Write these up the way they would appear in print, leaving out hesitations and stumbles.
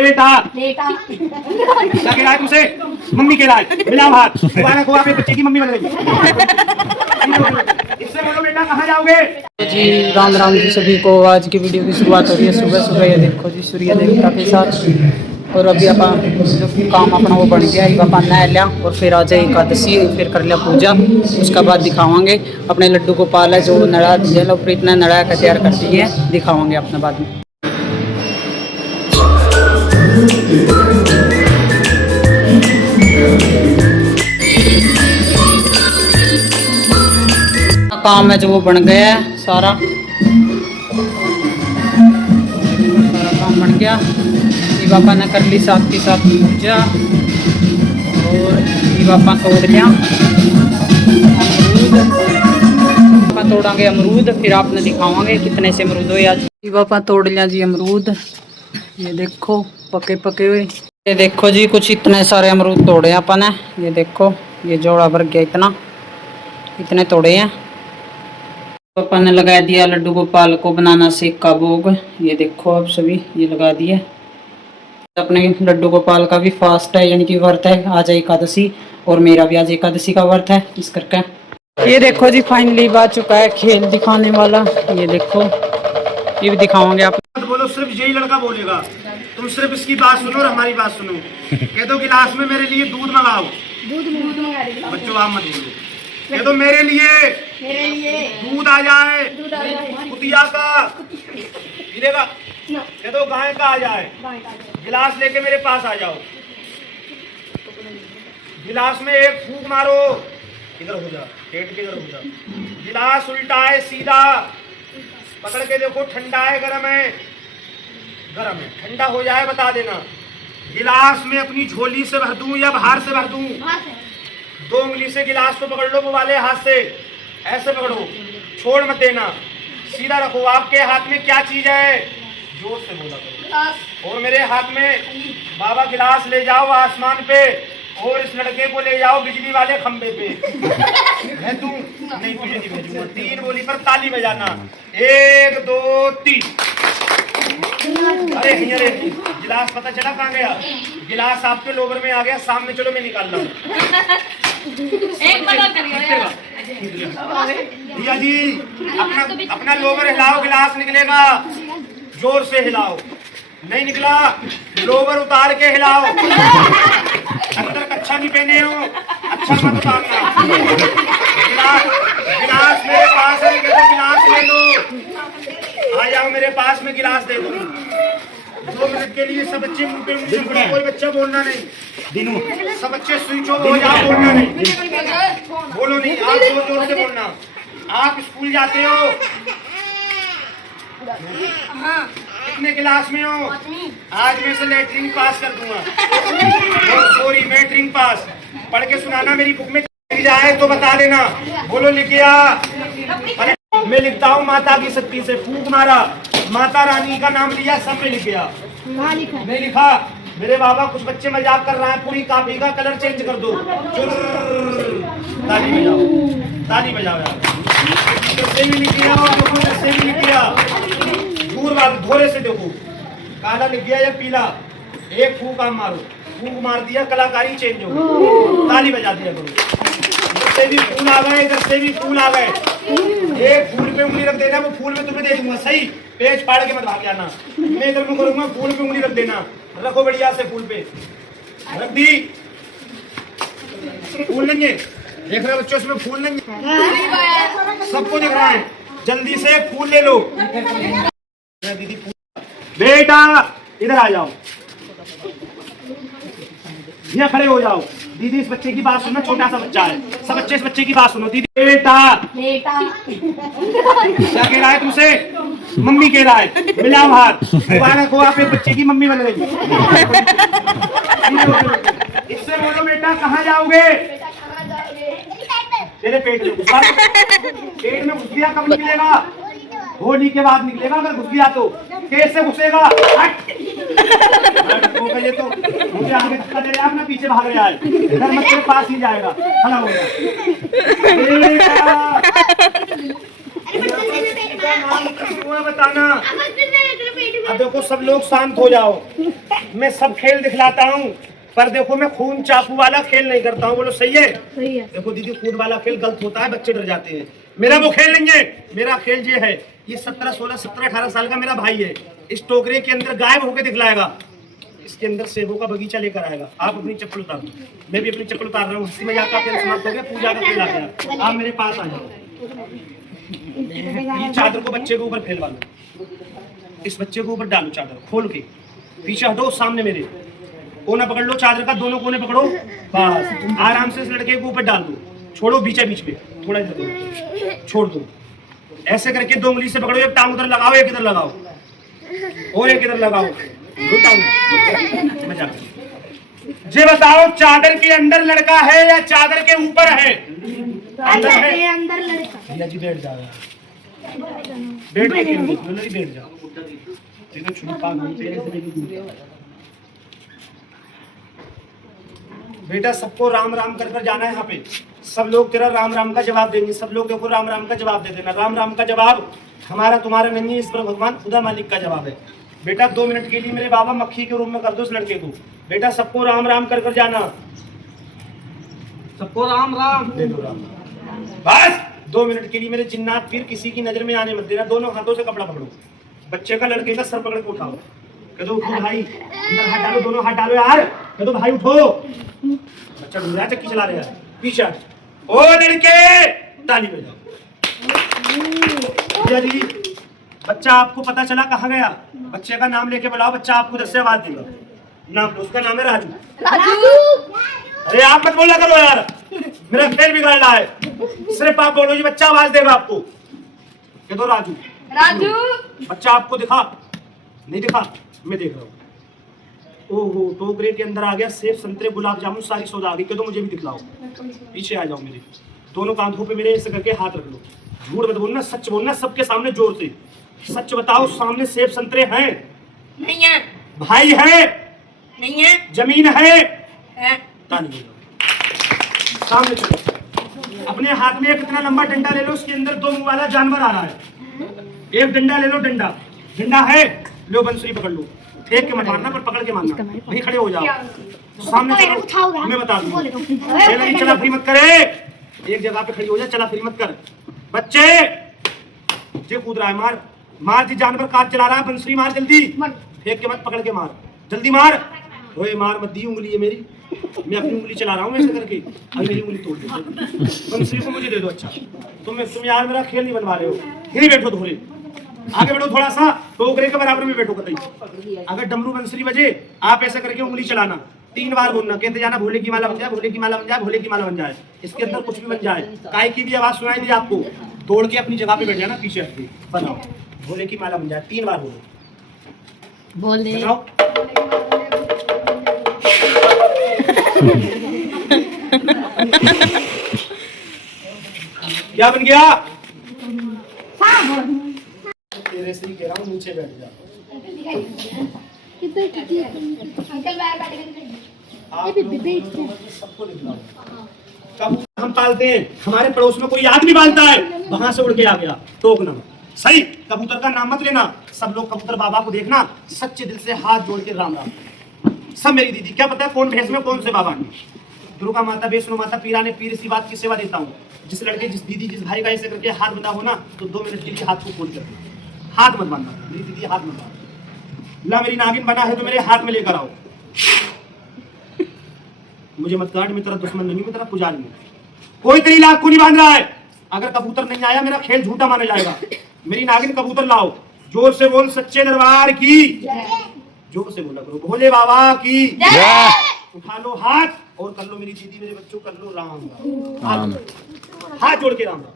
बेटा बेटा क्या कह रहा है तुमसे? मम्मी कह रहा है, मिलाओ हाथ। मुबारक हो, आप बच्चे की मम्मी बन रही है। इससे बोलो बेटा कहाँ जाओगे? जी राम राम जी सभी को। आज की वीडियो की शुरुआत हो रही है सुबह सुबह। ये देखो जी सूर्य देवता के साथ। और अभी आप जो काम अपना वो बन गया, अपन नहा लिया और फिर आ जाए एकादशी, फिर कर लिया पूजा। उसका बाद दिखावांगे अपने लड्डू गोपाल है जो नड़ा जल और इतना नड़ा का तैयार कर दिए है, दिखावांगे अपने बाद में। काम है जो वो बन गया है सारा काम बन गया। पापा ने कर ली साथ के साथ पूजा और पापा तोड़ लिया अमरूद। पापा तोड़ांगे अमरूद, फिर आपने दिखावांगे कितने से अमरूद हुए आज। पापा तोड़ लिया जी अमरूद, ये देखो पके पके हुए। ये देखो जी कुछ इतने सारे अमरूद तोड़े हैं अपन ने। ये देखो ये जोड़ा भर गया, इतने तोड़े हैं। पापा ने लगा दिया लड्डू गोपाल को बनाना सेक का भोग। ये देखो आप सभी ये लगा दिए। अपने लड्डू गोपाल का भी फास्ट है, यानी कि व्रत है आज एकादशी, और मेरा भी आज एकादशी का व्रत है इस करके। ये देखो जी फाइनली आ चुका है खेल दिखाने वाला। ये देखो ये भी दिखाओगे आप। बोलो सिर्फ यही लड़का बोलेगा, तुम सिर्फ इसकी बात सुनो और हमारी बात सुनो। कह दो गिलास में मेरे लिए दूध मंगाओ। बच्चों आप मत बोलो, कह दो मेरे लिए दूध आ जाए। कुतिया का मिलेगा, कह दो गाय का आ जाए। गिलास लेके मेरे पास आ जाओ, गिलास में एक फूंक मारो। इधर हो जा, पेट के इधर हो जा। गिलास उल्टा है सीधा, पकड़ के देखो ठंडा है गरम है? गरम है, ठंडा हो जाए बता देना। गिलास में अपनी झोली से भर दूं या बाहर से भर दूं? 2 उंगली से गिलास को पकड़ लो, वो वाले हाथ से ऐसे पकड़ो, छोड़ मत देना, सीधा रखो। आपके हाथ में क्या चीज है? जोर से बोला करो। और मेरे हाथ में बाबा गिलास ले जाओ आसमान पे, और इस लड़के को ले जाओ बिजली वाले खंबे पे। मैं तू नहीं, तुझे नहीं भेजूंगा। 3 बोली पर ताली बजाना, 1 2 3। अरे गिलास पता चला कहाँ गया? गिलास आपके लोवर में आ गया, सामने चलो मैं निकाल रहा हूँ। भैया जी अपना लोवर हिलाओ, गिलास निकलेगा। जोर से हिलाओ, नहीं निकला लोवर उतार के हिलाओ। अंदर कच्छा नहीं पहने हो, अच्छा मत उतारना। गिलास मेरे पास है, गिलास ले लो। आ जाओ मेरे पास में, गिलास दे दो। 2 मिनट के लिए सब बच्चे मुंह पे उंगली पकड़ो, कोई बच्चा बोलना नहीं। दिनों सब बच्चे स्विच ऑफ हो जाओ, बोलना नहीं, बोलो नहीं। आप जोर जोर से बोलना। आप स्कूल जाते हो? कितने क्लास में हो? आज मैं से लेटरिन पास कर दूंगा। सॉरी मैट्रिक पास। पढ़ के सुनाना, मेरी बुक में जाए तो बता देना। बोलो लिख गया? मैं लिखता हूँ माता की शक्ति से, फूंक मारा, माता रानी का नाम लिया, सब में लिख गया। मैं लिखा। मेरे बाबा कुछ बच्चे मजाक कर रहा है, पूरी कॉपी का कलर चेंज कर दो। ताली बजाओ, ताली बजाओ यार। भी लिख गया, भी लिख गया। धोरे से देखो, काला लिख गया या पीला। एक फूंक आप मारो, फूंक मार दिया, कलाकारी चेंज हो गई। ताली बजा दिया करो। इधर से भी फूल आ गए, इधर से भी फूल आ गए। एक फूल पे उंगली रख देना, वो फूल में तुम्हें दे दूंगा। सही, पेज फाड़ के मत भाग जाना। मैं इधर में करूंगा, फूल पे उंगली रख देना। रखो बढ़िया से, फूल पे रख दी। फूल नहीं है, देख रहे बच्चों, उसमें फूल नहीं है, सबको दिख रहा है। जल्दी से एक फूल ले लो। दीदी बेटा इधर आ जाओ, यहाँ खड़े हो जाओ। दीदी इस बच्चे की बात सुनो, छोटा सा बच्चा है, सब बच्चे इस बच्चे की बात सुनो। दीदी बेटा क्या कह रहा है तुमसे? मम्मी कह रहा है, मिलाओ हाथ। मुबारक हो, आप बच्चे की मम्मी बन रही। इससे बोलो बेटा कहाँ जाओगे? तेरे पेट में घुस गया, कब निकलेगा? होली के बाद निकलेगा। अगर घुस गया तो कैसे घुसेगा? ये तो मुझे आगे धक्का दे रहा है, अपना पीछे भाग रहा है। इधर मत, तेरे पास ही जाएगा, खड़ा हो गया। नाम बताना। अब देखो सब लोग शांत हो जाओ। मैं सब खेल दिखलाता हूँ, पर देखो मैं खून चाकू वाला खेल नहीं करता हूँ। बोलो सही है? सही है। देखो दीदी, खून वाला खेल गलत होता है, बच्चे डर जाते हैं। मेरा वो खेल नहीं है, मेरा खेल ये है। ये 17, 16, 17, 18 साल का मेरा भाई है। इस टोकरे के अंदर गायब होकर दिखलाएगा, इसके अंदर सेबों का बगीचा लेकर आएगा। आप अपनी चप्पल उतार दो, मैं भी अपनी चप्पल उतार रहा हूँ। हंसी मजाक का खेल समाप्त हो गया, पूजा का खेल आ गया। आप मेरे पास आ जाओ। ये चादर को बच्चे के ऊपर फैलवा लो, इस बच्चे के ऊपर डालो चादर खोल के। पीछे हटो, सामने मेरे कोना पकड़ लो, चादर का दोनों कोने पकड़ो, बस आराम से इस लड़के के ऊपर डाल दो। छोड़ो बीच बीच में, थोड़ा इधर छोड़ दो। ऐसे करके 2 उंगली से पकड़ो, एक टांग उधर लगाओ, एक इधर लगाओ, और एक इधर लगाओ। ये बताओ, चादर के अंदर लड़का है या चादर के ऊपर है? अंदर है। अंदर लड़का। भैया जी बैठ जाओ, बैठ के खेल दो, बैठ जाओ। देखो छुरी पाग बेटा, सबको राम राम कर कर जाना है। यहाँ पे सब लोग तेरा राम राम का जवाब देंगे। सब लोग देखो राम राम का जवाब दे देना। राम राम का जवाब हमारा तुम्हारा नहीं है, इस पर भगवान खुदा मालिक का जवाब है। बेटा 2 मिनट के लिए मेरे बाबा मक्खी के रूम में कर दो इस लड़के को। बेटा सबको राम राम कर कर जाना, सबको राम राम दे दो। राम बस 2 मिनट के लिए मेरे जिन्नात पीर किसी की नजर में आने मत देना। दोनों हाथों से कपड़ा पकड़ो, बच्चे का लड़के का सर पकड़ के उठाओ। कह दो उठो भाई, अंदर हाथ डालो, दोनों हाथ डालो यार। कह दो भाई उठो। बच्चा ढूंढ रहा है, चक्की चला रहा है पीछे। ओ लड़के, ताली बजाओ। भैया जी, बच्चा आपको पता चला कहाँ गया? बच्चे का नाम लेके बुलाओ, बच्चा आपको 10 से आवाज देगा। नाम लो, उसका नाम है राजू। अरे आप मत बोला करो यार, मेरा खेल बिगाड़ रहा है। सिर्फ आप बोलो जी, बच्चा आवाज देगा आपको। कह दो राजू। राजू। बच्चा आपको दिखा? नहीं दिखा? मैं देख रहा हूँ। ओहो, टोकरे के अंदर आ गया सेब, संतरे, गुलाब जामुन, सारी सौदा आ गई। कह दो मुझे भी दिखलाओ। पीछे आ जाओ मेरे, दोनों कांधों पे मेरे ऐसे करके हाथ रख लो। झूठ मत बोलना, सच बोलना सबके सामने जोर से। सच बताओ, सामने सेब संतरे हैं? नहीं है। भाई है? नहीं है। जमीन है? है। ताली बजाओ। सामने चलो। अपने हाथ में एक इतना लंबा डंडा ले लो, उसके अंदर 2 मुंह वाला जानवर आ रहा है। एक डंडा ले लो, डंडा डंडा है, लो बंसुरी पकड़ लो। फेंक के मत मारना, पर पकड़ के मारना। वहीं खड़े हो जाओ, सामने चलो, मैं बता दूंगा। चला फिर मत करे, एक जगह पे खड़ी हो जा, चला फिर मत कर। बच्चे जे कूद रहा है, मार मार जी, जानवर काट चला रहा है, बंसुरी मार जल्दी। फेंक के मत, पकड़ के मार, जल्दी मार। ओए मार मत, दी उंगली है मेरी, मैं अपनी उंगली चला रहा हूँ ऐसे करके। अब मेरी उंगली तोड़ दो, बंसुरी को मुझे दे दो। अच्छा तुम यार मेरा खेल नहीं बनवा रहे हो। यहीं बैठो, थोड़े आगे बढ़ो, थोड़ा सा टोकरे के बराबर में बैठो। कतई अगर डमरू बंसुरी बजे, आप ऐसा करके उंगली चलाना, 3 बार बोलना, कहते जाना भोले की माला बन जाए, भोले की माला बन जाए, भोले की माला बन जाए। इसके अंदर कुछ भी बन जाए, काय की भी आवाज सुनाई दी आपको, तोड़ के अपनी जगह पे बैठ जाना, पीछे हट के बनाओ, भोले की माला बन जाए। 3 बार बोलो, बोल दे। बताओ। क्या बन गया? तेरे से ही कह रहा हूँ, नीचे बैठ जा। आप लोग सबको दिखलाओ। कबूतर हम पालते हैं, हमारे पड़ोस में कोई आदमी पालता है, वहां से उड़ के आ गया, टोकना सही। कबूतर का नाम मत लेना। सब लोग कबूतर बाबा को देखना, सच्चे दिल से हाथ जोड़ के राम राम। सब मेरी दीदी, क्या पता है कौन भैंस में कौन से बाबा ने। दुर्गा माता, वैष्णो माता, पीरा ने पीर, इसी बात की सेवा देता हूँ। जिस लड़के, जिस दीदी, जिस भाई का ऐसे करके हाथ बंधा हो ना, तो 2 मिनट के लिए हाथ को खोल कर, हाथ मत बांधना मेरी दीदी, हाथ मत बांधना। ला मेरी नागिन बना है तो मेरे हाथ में लेकर आओ। मुझे मत काट, मैं तेरा दुश्मन नहीं, मैं तेरा पुजारी हूँ। कोई तेरी लाख को नहीं बांध रहा है। अगर कबूतर नहीं आया, मेरा खेल झूठा माना जाएगा। मेरी नागिन कबूतर लाओ, जोर से बोल, सच्चे दरबार की, जोर से बोला करो, भोले बाबा की। उठा लो हाथ और कर लो मेरी दीदी, मेरे बच्चों, कर लो राम राम। हाथ जोड़ के राम राम।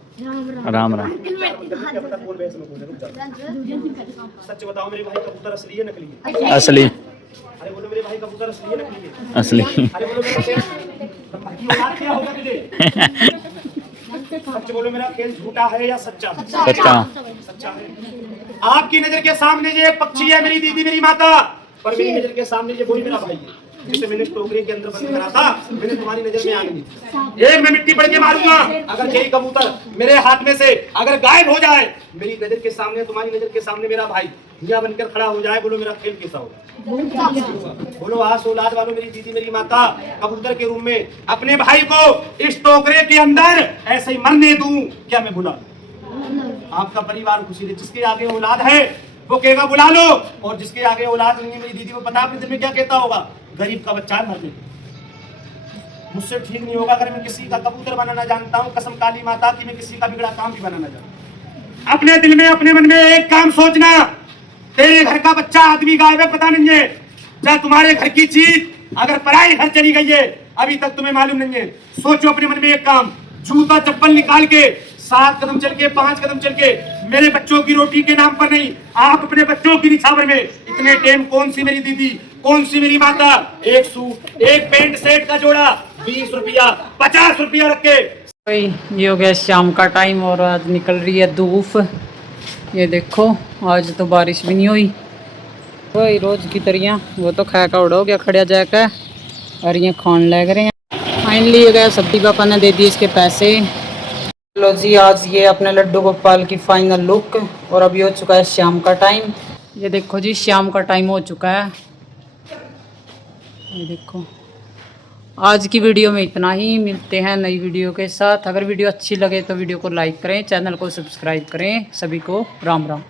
सच बताओ मेरे भाई, कबूतर असली है नकली है? असली। अरे बोलो मेरे भाई, कबूतर असली है नकली है? असली। अरे बोलो मेरा क्या होगा तुझे? सच बोलो, मेरा खेल झूठा है या सच्चा? सच्चा। सच्चा है। आपकी नजर के सामने ये एक पक्षी है मेरी दीदी, मेरी माता, पर मेरी नजर के सामने ये वही मेरा भाई है जिसे मैंने टोकरे के अंदर बंद करा था। मैंने तुम्हारी नजर में आने दी। एक मैं मिट्टी पड़ के मारूंगा, अगर यही कबूतर मेरे हाथ में से अगर गायब हो जाए, मेरी नजर के सामने, तुम्हारी नजर के सामने मेरा भाई, यहाँ बनकर खड़ा हो जाए, बोलो मेरा खेल कैसा होगा? बोलो आस औलाद वालों, मेरी दीदी मेरी माता कबूतर के रूम में अपने भाई को इस टोकरे के अंदर ऐसे ही मरने दूं क्या मैं बुला लूं? आपका परिवार खुशी रहे। जिसके आगे औलाद है वो कहेगा बुला लो, और जिसके आगे औलाद नहीं है, मेरी दीदी को पता अपने दिल में क्या कहता होगा, गरीब का बच्चा है मरने दो। मुझसे ठीक नहीं होगा अगर मैं किसी का कबूतर बनाना जानता हूँ, कसम काली माता की मैं किसी का बिगड़ा काम भी बनाना जानता हूँ। अपने दिल में अपने मन में एक काम सोचना, तेरे घर का बच्चा आदमी गायब है पता नहीं है, या तुम्हारे घर की चीज अगर पराये घर चली गई है अभी तक तुम्हें मालूम नहीं है। सोचो अपने मन में एक काम, जूता चप्पल निकाल के 7 कदम चल के 5 कदम चल के, मेरे बच्चों की रोटी के नाम पर नहीं, आप अपने बच्चों की निछावर में इतने टाइम कौन सी मेरी दीदी कौन सी मेरी माता एक सूट एक पैंट सेट का जोड़ा 20 रुपया 50 रुपया रख के। भाई ये हो गया शाम का टाइम और आज निकल रही है धूप। ये देखो आज तो बारिश भी नहीं हुई। वही रोज की तरह वो तो खा का उड़ा हो गया खड़िया जाकर, और ये खान लग रहे हैं। फाइनली ये गया सब्जी पापा ने दे दिए इसके पैसे। लो जी आज ये अपने लड्डू गोपाल की फाइनल लुक, और अभी हो चुका है शाम का टाइम। ये देखो जी शाम का टाइम हो चुका है। ये देखो आज की वीडियो में इतना ही, मिलते हैं नई वीडियो के साथ। अगर वीडियो अच्छी लगे तो वीडियो को लाइक करें, चैनल को सब्सक्राइब करें। सभी को राम राम।